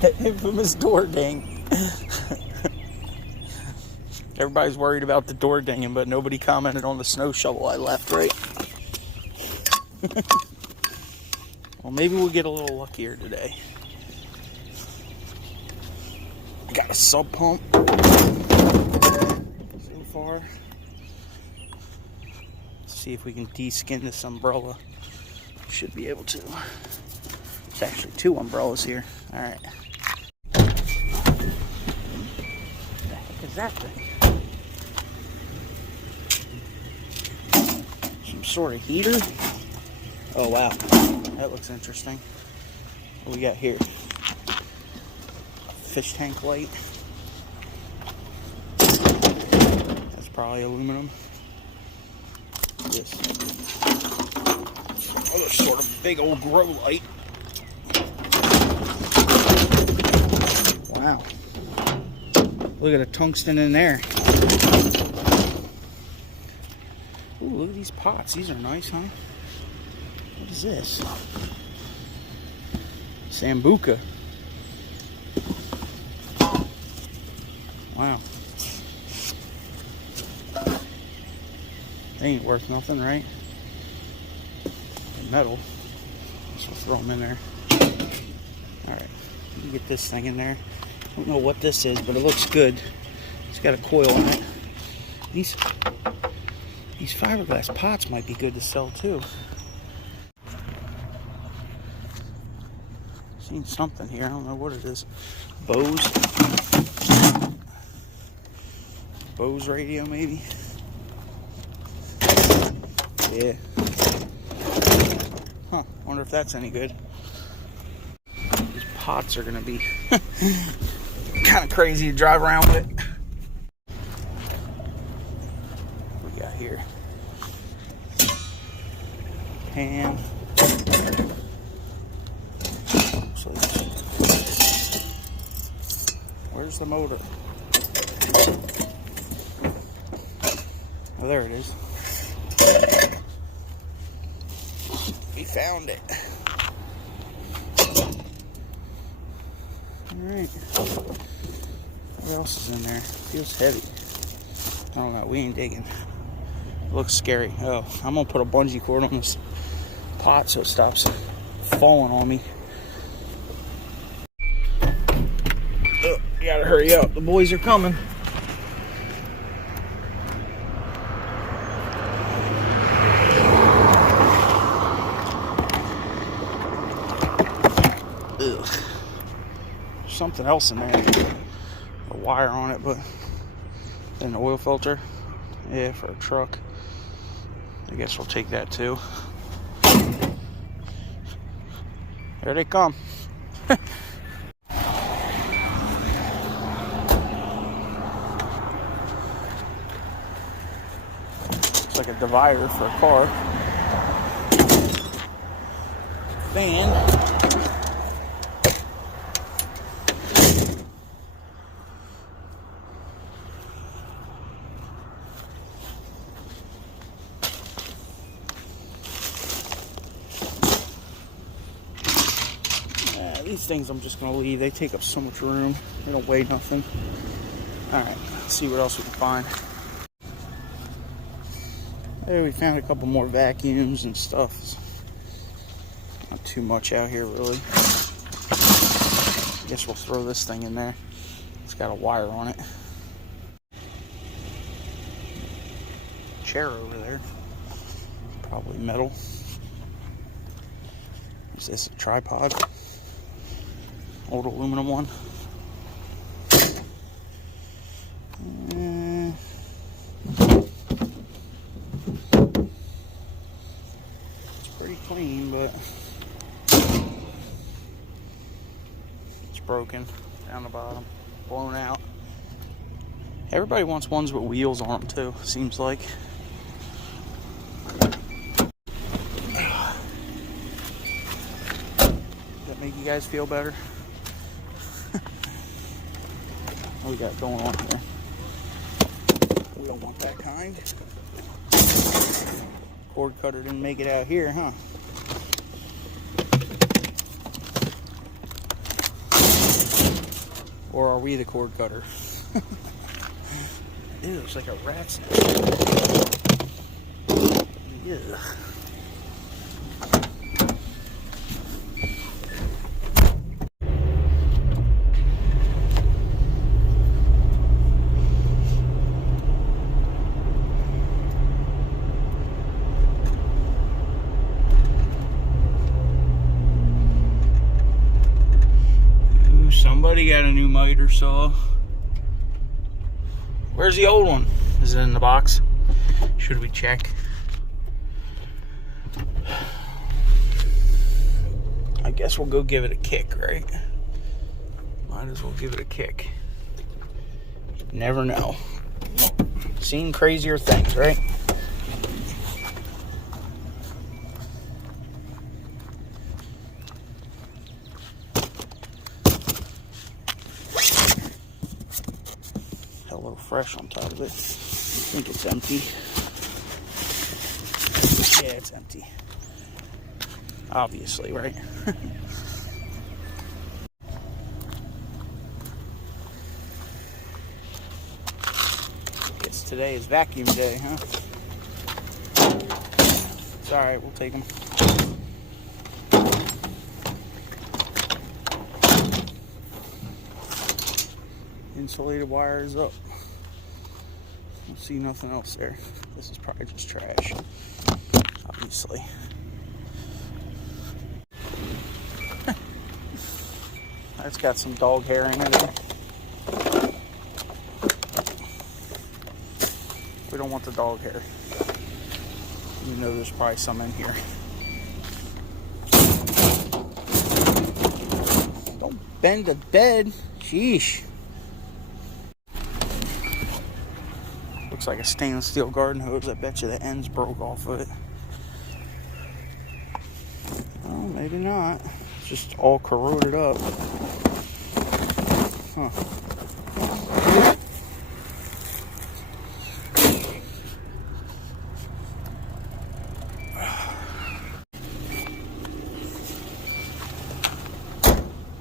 The infamous door ding. Everybody's worried about the door dinging, but nobody commented on the snow shovel I left, right? Well, maybe we'll get a little luckier today. Got a sub pump so far. Let's see if we can de-skin this umbrella. Should be able to. There's actually 2 umbrellas here. All right. What the heck is that thing? Some sort of heater? Oh wow, that looks interesting. What do we got here? Fish tank light. That's probably aluminum. This other sort of big old grow light. Wow. Look at the tungsten in there. Ooh, look at these pots. These are nice, huh? What is this? Sambuca. Wow. They ain't worth nothing, right? They're metal. So we'll throw them in there. Alright. You can get this thing in there. I don't know what this is, but it looks good. It's got a coil on it. These fiberglass pots might be good to sell too. Seen something here. I don't know what it is. Bose radio maybe. Yeah. Huh. Wonder if that's any good. These pots are gonna be kind of crazy to drive around with. What we got here? Pan. So where's the motor? Oh, there it is. We found it. Alright. What else is in there? Feels heavy. I don't know. We ain't digging. Looks scary. Oh, I'm gonna put a bungee cord on this pot so it stops falling on me. Oh, you gotta hurry up. The boys are coming. Ugh. Something else in there. A wire on it, but an oil filter. Yeah, for a truck. I guess we'll take that too. Here they come. Looks like a divider for a car. Fan. These things I'm just going to leave. They take up so much room. They don't weigh nothing. Alright, let's see what else we can find. There, we found a couple more vacuums and stuff. Not too much out here, really. Guess we'll throw this thing in there. It's got a wire on it. Chair over there. Probably metal. Is this a tripod? Old aluminum one. It's pretty clean, but it's broken down the bottom, blown out. Everybody wants ones with wheels on them too, seems like. Does that make you guys feel better? What we got going on here? We don't want that kind. Cord cutter didn't make it out here, huh? Or are we the cord cutter? Ew, looks like a rat's nest. Yeah. Somebody got a new miter saw. Where's the old one? Is it in the box? Should we check? I guess we'll go give it a kick, right? Might as well give it a kick. Never know. Seen crazier things, right? Hello Fresh on top of it. I think it's empty. Yeah, it's empty. Obviously, right? Guess today is vacuum day, huh? It's alright, we'll take them. Insulated wire is up. Don't see nothing else there. This is probably just trash, obviously. That's got some dog hair in it. We don't want the dog hair. You know there's probably some in here. Don't bend the bed. Sheesh. Looks like a stainless steel garden hose. I bet you the ends broke off of it. Oh, maybe not. It's just all corroded up. Huh.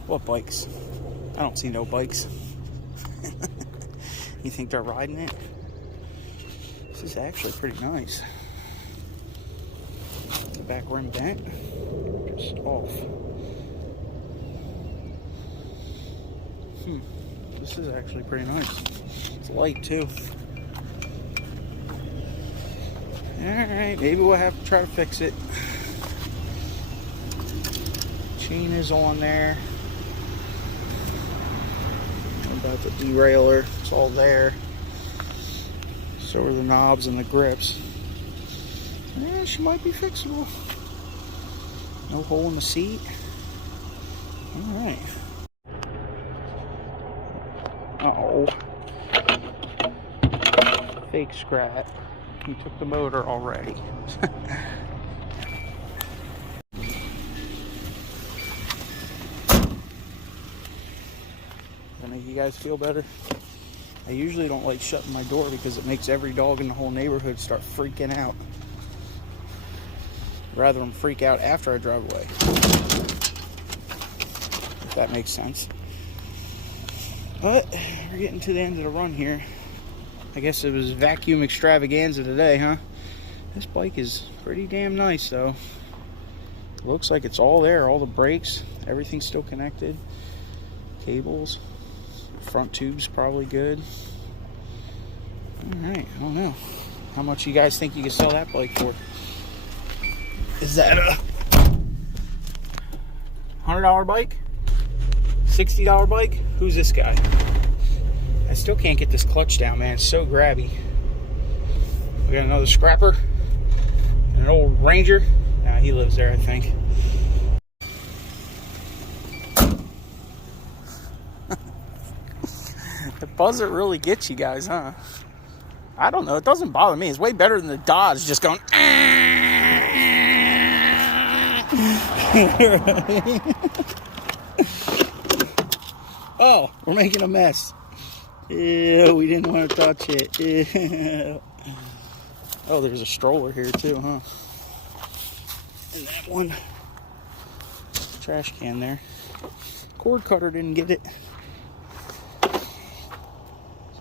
What bikes? I don't see no bikes. You think they're riding it? This is actually pretty nice. The back rim bent, just off. This is actually pretty nice. It's light too. Alright, maybe we'll have to try to fix it. Chain is on there. What about the derailleur? It's all there. So are the knobs and the grips. Yeah, she might be fixable. No hole in the seat. Alright. Uh-oh. Fake scratch. He took the motor already. That make you guys feel better? I usually don't like shutting my door because it makes every dog in the whole neighborhood start freaking out. Rather than freak out after I drive away. If that makes sense. But we're getting to the end of the run here. I guess it was vacuum extravaganza today, huh? This bike is pretty damn nice though. Looks like it's all there, all the brakes, everything's still connected. Cables. Front tube's probably good. Alright, I don't know. How much you guys think you can sell that bike for? Is that a $100 bike? $60 bike? Who's this guy? I still can't get this clutch down, man. It's so grabby. We got another scrapper. And an old Ranger. Nah, he lives there, I think. The buzzer really gets you guys, huh? I don't know. It doesn't bother me. It's way better than the Dodge just going. Oh, we're making a mess. Ew, we didn't want to touch it. Ew. Oh, there's a stroller here too, huh? And that one. Trash can there. Cord cutter didn't get it.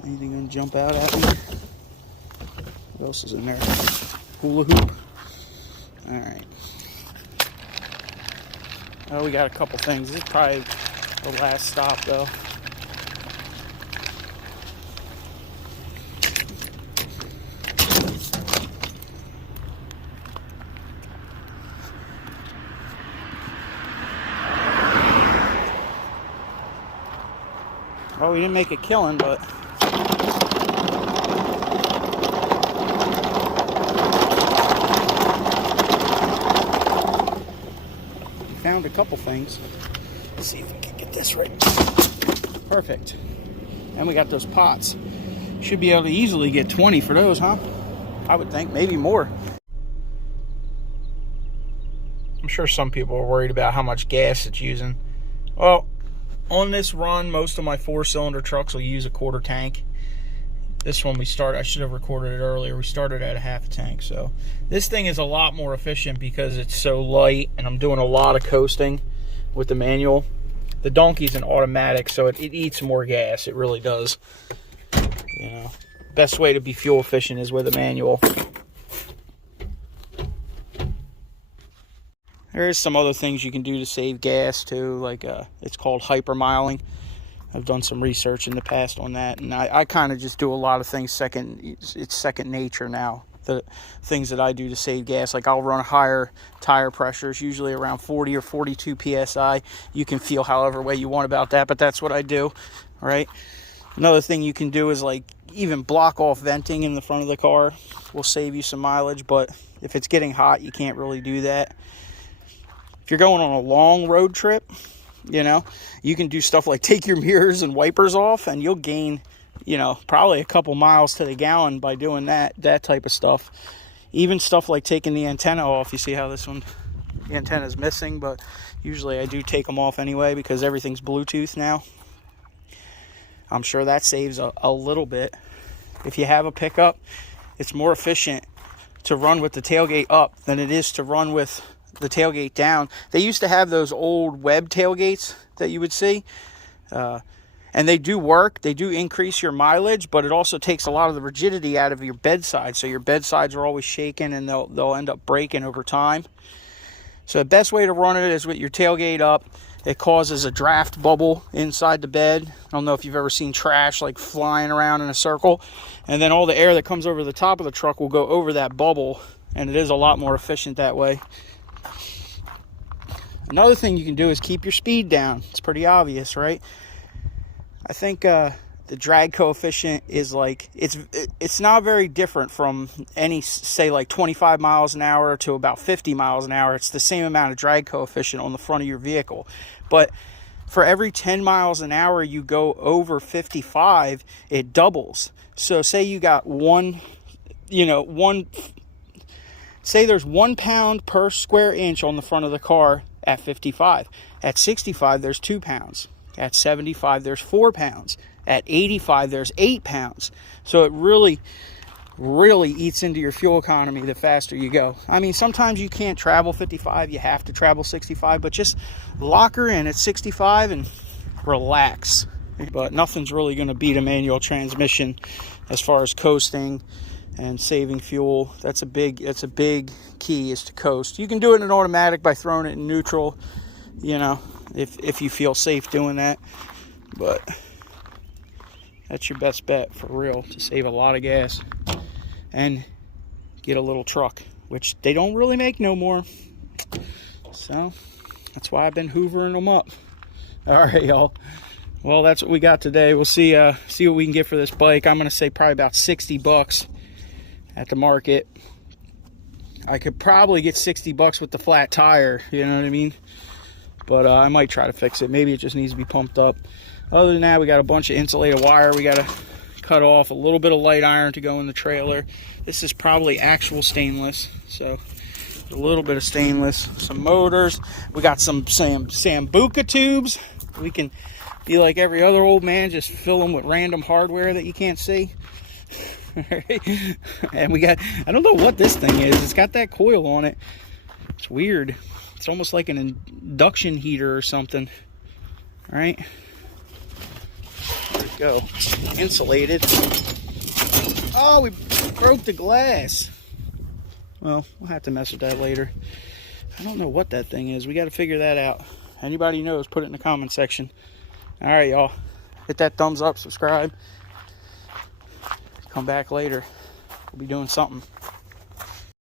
Anything gonna jump out at me? What else is in there? Hula hoop. Alright. Oh, we got a couple things. This is probably the last stop, though. Oh, we didn't make a killing, but we found a couple things. Let's see if we can get this right. Perfect. And we got those pots. Should be able to easily get 20 for those, huh? I would think, maybe more. I'm sure some people are worried about how much gas it's using. Well, on this run, most of my 4-cylinder trucks will use a 1/4 tank. This one I should have recorded it earlier. We started at a 1/2 tank. So this thing is a lot more efficient because it's so light and I'm doing a lot of coasting with the manual. The Donkey's an automatic, so it eats more gas. It really does. You know, best way to be fuel efficient is with a manual. There's some other things you can do to save gas too, like it's called hypermiling. I've done some research in the past on that, and I kind of just do a lot of things it's second nature now. The things that I do to save gas, like I'll run higher tire pressures, usually around 40 or 42 psi. You can feel however way you want about that, but that's what I do, right? Another thing you can do is like even block off venting in the front of the car will save you some mileage, but if it's getting hot, you can't really do that. If you're going on a long road trip, you know, you can do stuff like take your mirrors and wipers off, and you'll gain, you know, probably a couple miles to the gallon by doing that type of stuff. Even stuff like taking the antenna off. You see how this one, the antenna is missing, but usually I do take them off anyway because everything's Bluetooth now. I'm sure that saves a little bit. If you have a pickup, it's more efficient to run with the tailgate up than it is to run with the tailgate down. They used to have those old web tailgates that you would see, and they do work. They do increase your mileage, but it also takes a lot of the rigidity out of your bedside, so your bedsides are always shaking and they'll end up breaking over time. So the best way to run it is with your tailgate up. It causes a draft bubble inside the bed. I don't know if you've ever seen trash like flying around in a circle, and then all the air that comes over the top of the truck will go over that bubble, and it is a lot more efficient that way. Another thing you can do is keep your speed down. It's pretty obvious, right? I think the drag coefficient is like, it's not very different from any, say, like 25 miles an hour to about 50 miles an hour. It's the same amount of drag coefficient on the front of your vehicle. But for every 10 miles an hour you go over 55, it doubles. So say you got say there's 1 pound per square inch on the front of the car at 55. At 65, there's 2 pounds. At 75, there's 4 pounds. At 85, there's 8 pounds. So it really eats into your fuel economy the faster you go. I mean, sometimes you can't travel 55, you have to travel 65, but just lock her in at 65 and relax. But nothing's really going to beat a manual transmission as far as coasting and saving fuel. That's a big key, is to coast. You can do it in an automatic by throwing it in neutral, you know, if you feel safe doing that, but that's your best bet for real to save a lot of gas and get a little truck, which they don't really make no more. So that's why I've been hoovering them up. All right, y'all. Well, that's what we got today. We'll see what we can get for this bike. I'm gonna say probably about 60 bucks at the market. I could probably get 60 bucks with the flat tire, you know what I mean? But I might try to fix it. Maybe it just needs to be pumped up. Other than that, we got a bunch of insulated wire we got to cut off, a little bit of light iron to go in the trailer. This is probably actual stainless, so a little bit of stainless, some motors. We got some Sambuca tubes. We can be like every other old man, just fill them with random hardware that you can't see. And we got, I don't know what this thing is. It's got that coil on it. It's weird. It's almost like an induction heater or something. All right. go. Insulated. Oh, we broke the glass. Well, we'll have to mess with that later. I don't know what that thing is. We got to figure that out. Anybody knows, put it in the comment section. All right, y'all. Hit that thumbs up, subscribe. Come back later. We'll be doing something.